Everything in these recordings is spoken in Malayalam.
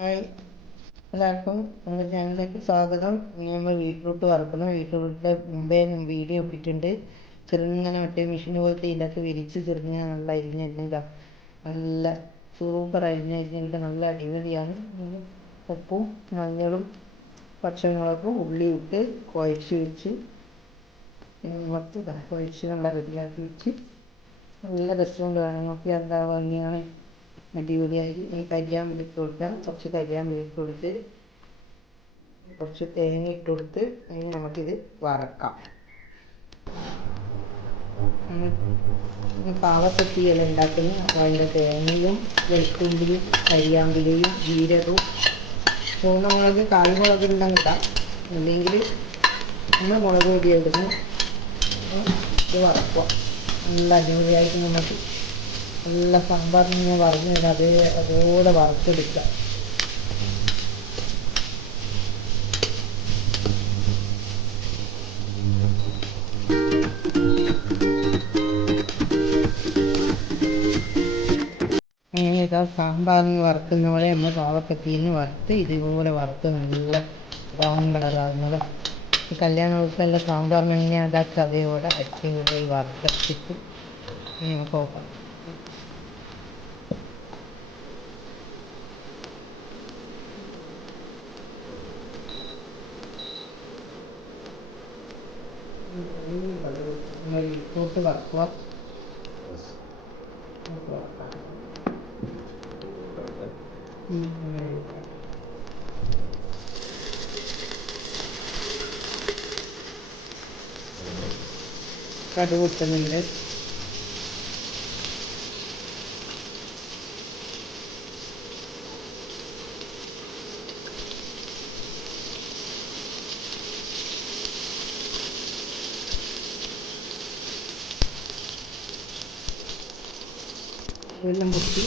ഹായ്. എല്ലാവർക്കും നമ്മുടെ ചാനലിലേക്ക് സ്വാഗതം. നമ്മൾ ബീറ്റ്റൂട്ട് വറുക്കണം ബീറ്റ്റൂട്ടിന്റെ മുമ്പേ വീഡിയോ ഇട്ടിട്ടുണ്ട്. ചെറുങ്ങനെ മറ്റേ മെഷീൻ പോലത്തെ ഇതിനകത്ത് വിരിച്ച് ചെറുങ്ങനെ നല്ല അരിഞ്ഞരിഞ്ഞില്ല നല്ല സൂപ്പർ അരിഞ്ഞരിഞ്ഞിട്ട് നല്ല അടിപൊളിയാണ്. ഉപ്പും മഞ്ഞളും പച്ചമുളകും ഉള്ളി ഇട്ട് കുഴച്ച് വെച്ച് കുഴച്ച് നല്ല റെഡിയാക്കി വെച്ച് നല്ല രസമുണ്ട് വേണം നോക്കി എന്താ ഭംഗിയാണ്. അടിപൊളിയായി. ഈ കരിയാമ്പ് ഇട്ട് കൊടുക്കാം. കുറച്ച് കരിയാമ്പ് ഇട്ട് കൊടുത്ത് കുറച്ച് തേങ്ങ ഇട്ട് കൊടുത്ത് അതിന് നമുക്കിത് വറക്കാം. പാവപ്പത്തിയല്ല ഉണ്ടാക്കുന്ന. അപ്പോൾ അതിന്റെ തേങ്ങയും വെളുത്തുള്ളിയും കരിയാമ്പിലയും ജീരകവും ചുവന്നമുളക് കാൽമുളക് ഉണ്ടെങ്കിൽ ഇടാം അല്ലെങ്കിൽ നമ്മൾ മുളക് പൊടി ഇടുന്നു. ഇത് വറക്കുക. നല്ല അടിപൊളിയായിട്ട് നമുക്ക് നല്ല സാമ്പാർ പറഞ്ഞു വറഞ്ഞ് അതേ അതോടെ വറുത്തെടുക്കുക. സാമ്പാറിന് വറുക്കുന്ന പോലെ നമ്മൾ പാവക്കത്തീന്ന് വറുത്ത് ഇതുപോലെ വറുത്ത് നല്ല ബ്രൗൺ കളറാകുന്നത് ഈ കല്യാണ ദിവസമല്ല സാമ്പാറിന് എങ്ങനെയാണ് ഉണ്ടാക്കുക അതേപോലെ അടിപൊളി വറുത്തെടുത്തിട്ട് നമുക്ക് നോക്കാം ബീറ്റ്റൂട്ട് വറുക്കുക കടുക് കിട്ടുന്നുണ്ട് വെള്ളം പൊട്ടി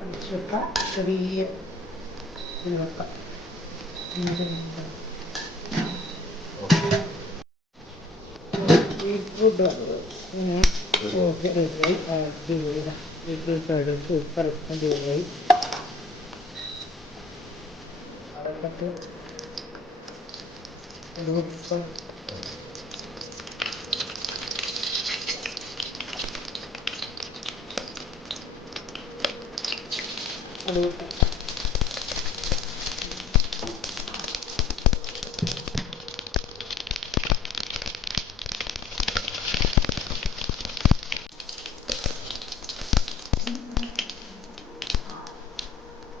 അടിച്ചു വെക്കാം ചെറിയ വെക്കാം ബീറ്റ്റൂട്ട് എടുത്ത് സൂപ്പർ അത്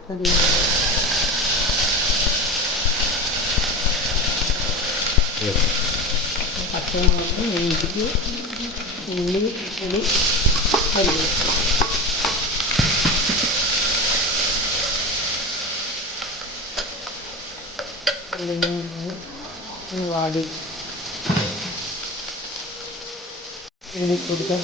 അത് പച്ചമുളക് ഇഞ്ചി ഉള്ളി കരിവേപ്പില വാടി എഴുതി കൊടുക്കാം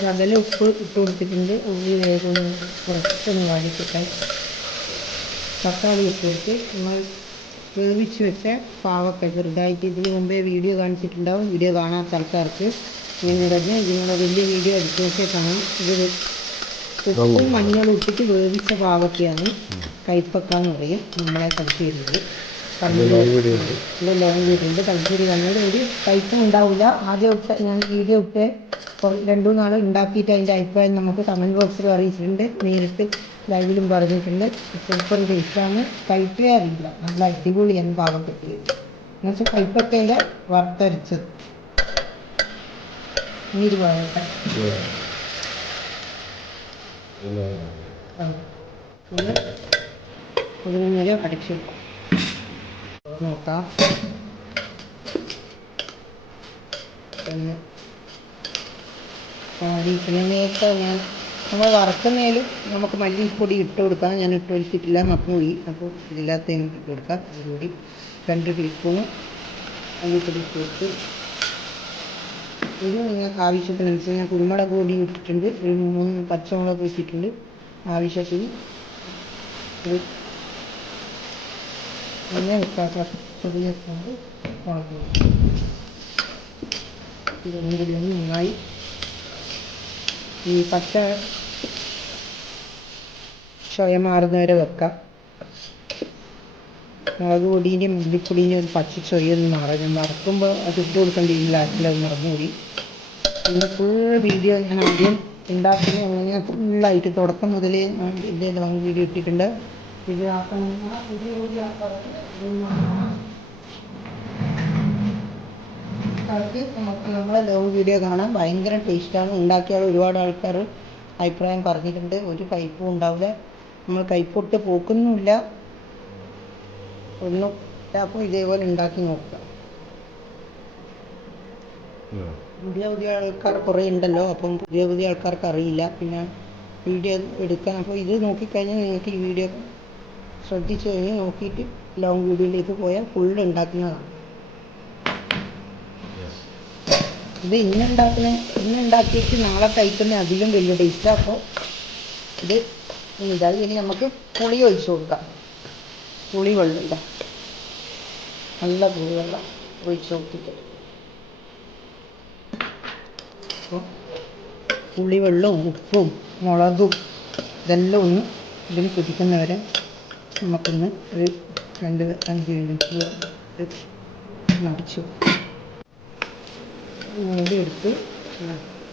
ശകല ഉപ്പ് ഇട്ട് കൊടുത്തിട്ടുണ്ട്. ഉള്ളി വേഗം കുറച്ചൊന്ന് വാടിക്കിട്ടെ തക്കാളി ഇട്ട് കൊടുത്ത് നമ്മൾ വേവിച്ച് വെച്ച പാവക്ക ചെറുതായിട്ട് ഇതിന് മുമ്പേ വീഡിയോ കാണിച്ചിട്ടുണ്ടാവും. വീഡിയോ കാണാത്ത ആൾക്കാർക്ക് ഇങ്ങനെ തന്നെ ഇതിനുള്ള വലിയ വീഡിയോ എടുത്ത് നോക്കിയാൽ കാണാം ഇത് ഉപ്പും മഞ്ഞളും ഇട്ടിട്ട് വേവിച്ച പാവക്കയാണ് കയ്പ്പക്ക എന്ന് പറയും. നമ്മളെ തലശ്ശേരിയിൽ ഇവിടെ ലോങ് വീടുണ്ട് തലശ്ശേരി വന്നത് ഒരു കയ്പം ഉണ്ടാവില്ല ആദ്യം ഉപ്പ ഞാൻ വീഡിയോ ഇട്ട് രണ്ടു നാൾ ഉണ്ടാക്കിയിട്ട് അതിന്റെ അഭിപ്രായം നമുക്ക് കമന്റ് ബോക്സിൽ അറിയിച്ചിട്ടുണ്ട്. നേരിട്ട് ലൈവിലും പറഞ്ഞിട്ടുണ്ട്. സൂപ്പർ ടേസ്റ്റാണ് കയ്പ്പേ അറിയില്ല. നല്ല അടിപൊളിയാണ് പാവക്കത്തിൽ എന്നുവെച്ചാൽ കയ്പ്പക്കയുടെ വറുത്തരച്ചത്. നീര് പാവക്ക നേരം അടച്ചു പിന്നെ നമ്മൾ വറക്കുന്നതിൽ നമുക്ക് മല്ലിപ്പൊടി ഇട്ട് കൊടുക്കാം ഞാൻ ഇട്ട് കൊടുത്തിട്ടില്ല പോയി അപ്പോൾ ഇതില്ലാത്ത ഇട്ട് കൊടുക്കാം അതുകൂടി രണ്ട് ടീസ്പൂണ് മല്ലിപ്പൊടി ഇട്ട് കൊടുത്ത് ഇത് നിങ്ങൾക്ക് ആവശ്യത്തിനനുസരിച്ച് ഞാൻ കുരുമുളക് പൊടി ഇട്ടിട്ടുണ്ട്. ഒരു മൂന്ന് പച്ചമുളക് ഇട്ടിട്ടുണ്ട്. ആവശ്യത്തിന് പിന്നെ ചെറിയ സ്പൂൺ മുളക് പൊടി. ഇതൊന്നും നന്നായി ഈ പച്ച ക്ഷയം മാറുന്നവരെ വെക്കാം. മുളക് പൊടീന്റെയും മല്ലിപ്പൊടീന്റെയും ഒരു പച്ച ചൊയ്യൊന്ന് മാറാം ഞാൻ വറക്കുമ്പോൾ അത് ഇട്ട് കൊടുക്കേണ്ടിയില്ല ലാസ്റ്റിൽ അത് മറന്നുപോയി പിന്നെ ഫുൾ വീഡിയോ ഞാൻ ആദ്യം ഉണ്ടാക്കുന്നത് അങ്ങനെ ഫുള്ളായിട്ട് തുടക്കം ഞാൻ ഇതിന്റെ ലോങ് വീഡിയോ ഇട്ടിട്ടുണ്ട്. ഇത് നമുക്ക് നമ്മളെ ലോങ് വീഡിയോ കാണാൻ ഭയങ്കര ടേസ്റ്റാണ് ഉണ്ടാക്കിയാൽ ഒരുപാട് ആൾക്കാർ അഭിപ്രായം പറഞ്ഞിട്ടുണ്ട്. ഒരു കയ്പും ഉണ്ടാവില്ല. നമ്മൾ കൈപ്പൊട്ട് പോക്കുന്നുമില്ല. ഒന്നും അപ്പോൾ ഇതേപോലെ ഉണ്ടാക്കി നോക്കുക. പുതിയ പുതിയ ആൾക്കാർ കുറേ ഉണ്ടല്ലോ അപ്പം പുതിയ പുതിയ ആൾക്കാർക്ക് അറിയില്ല. പിന്നെ വീഡിയോ എടുക്കാൻ അപ്പോൾ ഇത് നോക്കിക്കഴിഞ്ഞാൽ നിങ്ങൾക്ക് ഈ വീഡിയോ ശ്രദ്ധിച്ചു കഴിഞ്ഞാൽ നോക്കിയിട്ട് ലോങ് വീഡിയോയിലേക്ക് പോയാൽ ഫുള്ള് ഉണ്ടാക്കുന്നതാണ്. ഇത് ഇന്ന് ഉണ്ടാക്കുന്ന ഇന്ന് ഉണ്ടാക്കിയിട്ട് നാളെ കഴിക്കുന്ന അതിലും വലിയ ടേസ്റ്റാണ് അപ്പോൾ ഇത് ഇതായി. ഇനി നമുക്ക് പുളി ഒഴിച്ചു കൊടുക്കാം. പുളി വെള്ളം ഇതാ നല്ല പുളി വെള്ളം ഒഴിച്ച് കൊടുത്തിട്ട് അപ്പോൾ പുളി വെള്ളവും ഉപ്പും മുളകും ഇതെല്ലാം ഒന്ന് ഇതിൽ പിടിക്കുന്നവരെ നമുക്കൊന്ന് ഒരു രണ്ട് അഞ്ച് മിനിറ്റ് മടിച്ചു മൂടി എടുത്ത്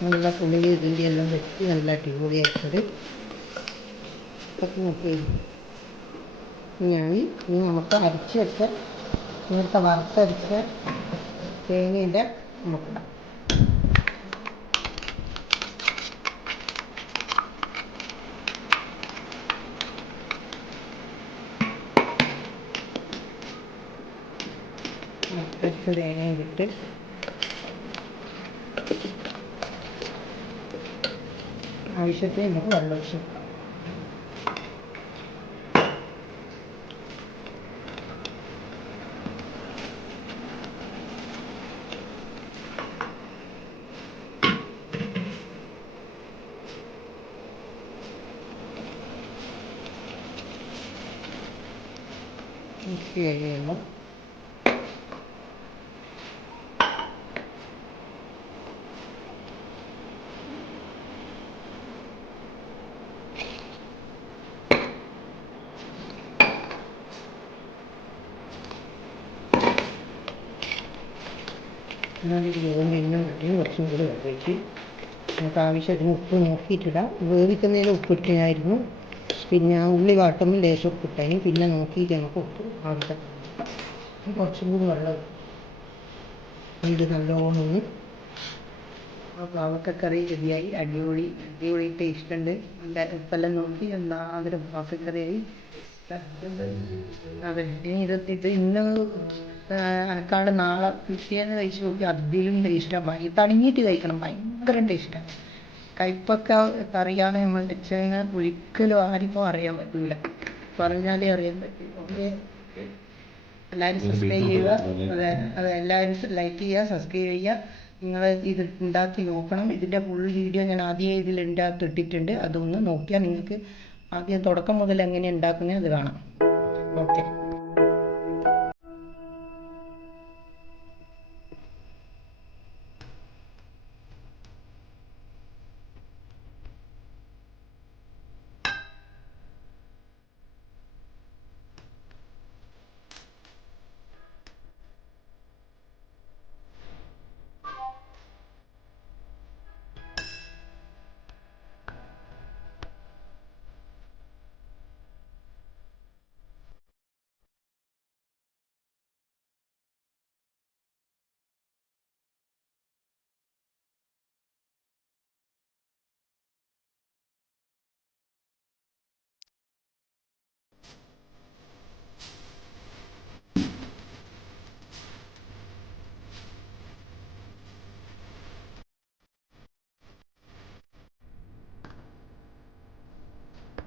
നല്ല പുളി ഇതിന്റെ എല്ലാം വെച്ച് നല്ല അടിപൊളിയായിട്ടത് ഇപ്പം നോക്കി ഞാൻ ഇനി നമുക്ക് അരച്ച് വെച്ച് നേരത്തെ വറുത്തരച്ച് തേങ്ങേന്റെ മുട്ട വറുത്തരച്ച തേങ്ങ ആവശ്യത്തിന് നമുക്ക് വെള്ളം ഒഴിച്ച് കിട്ടിയും കുറച്ചും കൂടി വെച്ച് നമുക്ക് ആവശ്യത്തിന് ഉപ്പ് നോക്കിയിട്ടിടാം വേവിക്കുന്നതിന് ഉപ്പിട്ടായിരുന്നു പിന്നെ ഉള്ളി വാട്ടുമ്പോൾ ലേശം ഉപ്പിട്ടതിന് പിന്നെ നോക്കിയിട്ട് നമുക്ക് ഉപ്പ് ആവശ്യം. കുറച്ചും കൂടി വെള്ളം ഇത് നല്ലോണം ഒന്ന് പാവക്കക്കറി റെഡിയായി. അടിപൊളി അടിപൊളി ടേസ്റ്റ് ഉണ്ട്. ഉപ്പെല്ലാം നോക്കി എല്ലാവരും പാവക്കക്കറിയായി അതെ ഇനി ഇത് ഇത് ഇന്ന് അനക്കാണ്ട് നാളെ പിറ്റേന്ന് കഴിച്ച് നോക്കി അതിലും ടേസ്റ്റാണ് ഭയ തണിഞ്ഞിട്ട് കഴിക്കണം. ഭയങ്കര ടേസ്റ്റാണ് കയ്പ്പൊക്ക അറിയാതെ നമ്മൾ വെച്ച് കഴിഞ്ഞാൽ ഒരിക്കലും ആർക്കും അറിയാൻ പറ്റില്ല പറഞ്ഞാലേ അറിയാൻ പറ്റൂ. ഓക്കെ? എല്ലാവരും സബ്സ്ക്രൈബ് ചെയ്യുക. അതെ അതെ എല്ലാവരും ലൈക്ക് ചെയ്യുക സബ്സ്ക്രൈബ് ചെയ്യുക. നിങ്ങൾ ഇത് ഉണ്ടാക്കി നോക്കണം. ഇതിന്റെ ഫുൾ വീഡിയോ ഞാൻ ആദ്യം ഇതിൽ ഉണ്ടാക്കി ഇട്ടിട്ടുണ്ട്. അതൊന്ന് നോക്കിയാൽ നിങ്ങൾക്ക് ആദ്യം തുടക്കം മുതൽ എങ്ങനെ ഉണ്ടാക്കുന്നത് അത് കാണാം. ഓക്കെ.